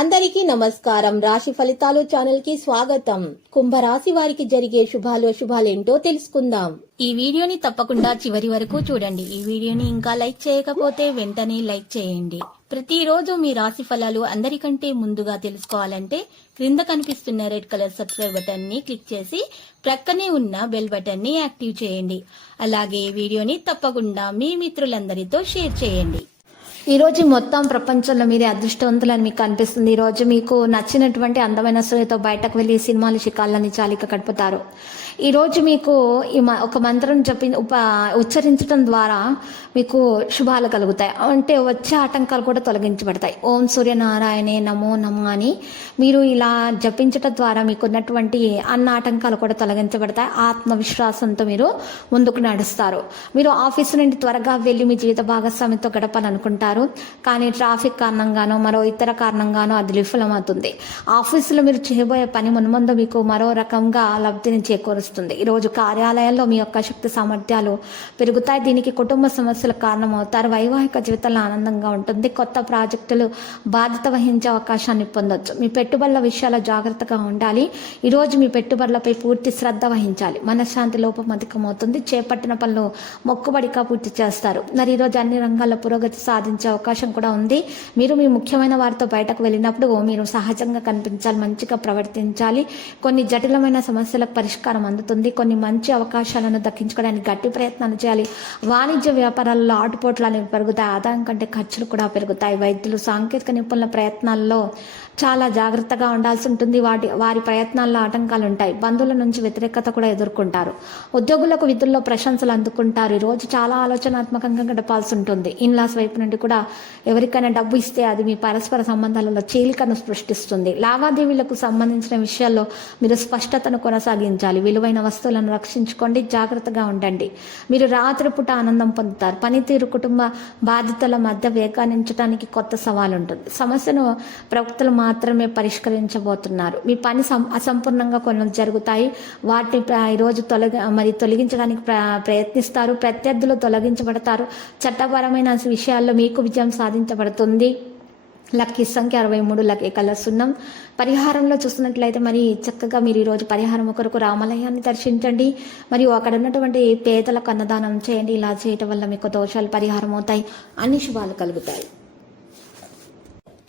అందరికీ నమస్కారం. రాశి ఫలితాలు ఛానల్ కి స్వాగతం. కుంభరాశి వారికి జరిగే శుభాలేంటో తెలుసుకుందాం. ఈ వీడియోని తప్పకుండా చివరి వరకు చూడండి. ఈ వీడియోని ఇంకా లైక్ చేయకపోతే వెంటనే లైక్ చేయండి. ప్రతిరోజు మీ రాశి ఫలాలు అందరికంటే ముందుగా తెలుసుకోవాలంటే క్రింద కనిపిస్తున్న రెడ్ కలర్ సబ్స్క్రైబ్ బటన్ ని క్లిక్ చేసి ప్రక్కనే ఉన్న బెల్ బటన్ ని యాక్టివ్ చేయండి. అలాగే ఈ వీడియోని తప్పకుండా మీ మిత్రులందరితో షేర్ చేయండి. ఈ రోజు మొత్తం ప్రపంచంలో మీరే అదృష్టవంతులని మీకు అనిపిస్తుంది. ఈ రోజు మీకు నచ్చినటువంటి అందమైన స్త్రీతో బయటకు వెళ్లి సినిమాలు షికాళ్ళని చాలిక గడుపుతారు. ఈ రోజు మీకు ఒక మంత్రం ఉచ్చరించడం ద్వారా మీకు శుభాలు కలుగుతాయి. అంటే వచ్చే ఆటంకాలు కూడా తొలగించబడతాయి. ఓం సూర్యనారాయణే నమో నమో అని మీరు ఇలా జపించడం ద్వారా మీకున్నటువంటి అన్న ఆటంకాలు కూడా తొలగించబడతాయి. ఆత్మవిశ్వాసంతో మీరు ముందుకు నడుస్తారు. మీరు ఆఫీసు నుండి త్వరగా వెళ్ళి మీ జీవిత భాగస్వామితో గడపాలనుకుంటారు. కానీ ట్రాఫిక్ కారణంగానో మరో ఇతర కారణంగానో అది విఫలమవుతుంది. ఆఫీసులో మీరు చేయబోయే పని మున్ముందు మీకు మరో రకంగా లబ్ధిని చేకూరుస్తుంది. ఈరోజు కార్యాలయాల్లో మీ యొక్క శక్తి సామర్థ్యాలు పెరుగుతాయి. దీనికి కుటుంబ సమస్యలు కారణమవుతారు. వైవాహిక జీవితంలో ఆనందంగా ఉంటుంది. కొత్త ప్రాజెక్టులు బాధ్యత వహించే అవకాశాన్ని పొందొచ్చు. మీ పెట్టుబడుల విషయాల్లో జాగ్రత్తగా ఉండాలి. ఈరోజు మీ పెట్టుబడులపై పూర్తి శ్రద్ధ వహించాలి. మనశ్శాంతి లోపం అధికమవుతుంది. చేపట్టిన పనులు మొక్కుబడిగా పూర్తి చేస్తారు. మరి ఈరోజు అన్ని రంగాల్లో పురోగతి సాధించే అవకాశం కూడా ఉంది. మీరు మీ ముఖ్యమైన వారితో బయటకు వెళ్ళినప్పుడు మీరు సహజంగా కనిపించాలి, మంచిగా ప్రవర్తించాలి. కొన్ని జటిలమైన సమస్యలకు పరిష్కారం అందుతుంది. కొన్ని మంచి అవకాశాలను దక్కించుకోవడానికి గట్టి ప్రయత్నాలు చేయాలి. వాణిజ్య వ్యాపారాల్లో ఆటుపోట్లు అనేవి పెరుగుతాయి. ఆదాయం కంటే ఖర్చులు కూడా పెరుగుతాయి. వైద్యులు సాంకేతిక నిపుణుల ప్రయత్నాల్లో చాలా జాగ్రత్తగా ఉండాల్సి ఉంటుంది. వారి ప్రయత్నాల్లో ఆటంకాలు ఉంటాయి. బంధువుల నుంచి వ్యతిరేకత కూడా ఎదుర్కొంటారు. ఉద్యోగులకు విధుల్లో ప్రశంసలు అందుకుంటారు. ఈ రోజు చాలా ఆలోచనాత్మకంగా గడపాల్సి ఉంటుంది. ఇన్లాస్ వైపు నుండి కూడా ఎవరికైనా డబ్బు ఇస్తే అది మీ పరస్పర సంబంధాలలో చీలికను సృష్టిస్తుంది. లావాదేవీలకు సంబంధించిన విషయాల్లో మీరు స్పష్టతను కొనసాగించాలి. విలువైన వస్తువులను రక్షించుకోండి. జాగ్రత్తగా ఉండండి. మీరు రాత్రిపూట ఆనందం పొందుతారు. పనితీరు కుటుంబ బాధ్యతల మధ్య వేగానించడానికి కొత్త సవాలు ఉంటుంది. సమస్యను ప్రవక్తలు మాత్రమే పరిష్కరించబోతున్నారు. మీ పని అసంపూర్ణంగా కొన్ని జరుగుతాయి. వాటిని ఈరోజు తొలగించడానికి ప్రయత్నిస్తారు. ప్రత్యర్థులు తొలగించబడతారు. చట్టపరమైన విషయాల్లో మీకు విజయం సాధించబడుతుంది. లక్కీ సంఖ్య 63, లక్కీ కలర్ సున్నం. పరిహారంలో చూస్తున్నట్లయితే మరి చక్కగా మీరు ఈరోజు పరిహారం కొరకు రామాలయాన్ని దర్శించండి. మరియు అక్కడ ఉన్నటువంటి పేదలకు అన్నదానం చేయండి. ఇలా చేయటం వల్ల మీకు దోషాలు పరిహారం అవుతాయి. అన్ని శుభాలు కలుగుతాయి.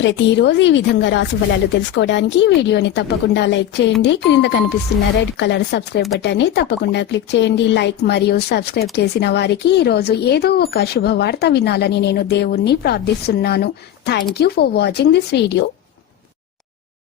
ప్రతిరోజు ఈ విధంగా రాశి ఫలాలు తెలుసుకోవడానికి వీడియోని తప్పకుండా లైక్ చేయండి. క్రింద కనిపిస్తున్న రెడ్ కలర్ సబ్స్క్రైబ్ బటన్ ని తప్పకుండా క్లిక్ చేయండి. లైక్ మరియు సబ్స్క్రైబ్ చేసిన వారికి ఈ రోజు ఏదో ఒక శుభవార్త వినాలని నేను దేవుణ్ణి ప్రార్థిస్తున్నాను. Thank you for watching this video.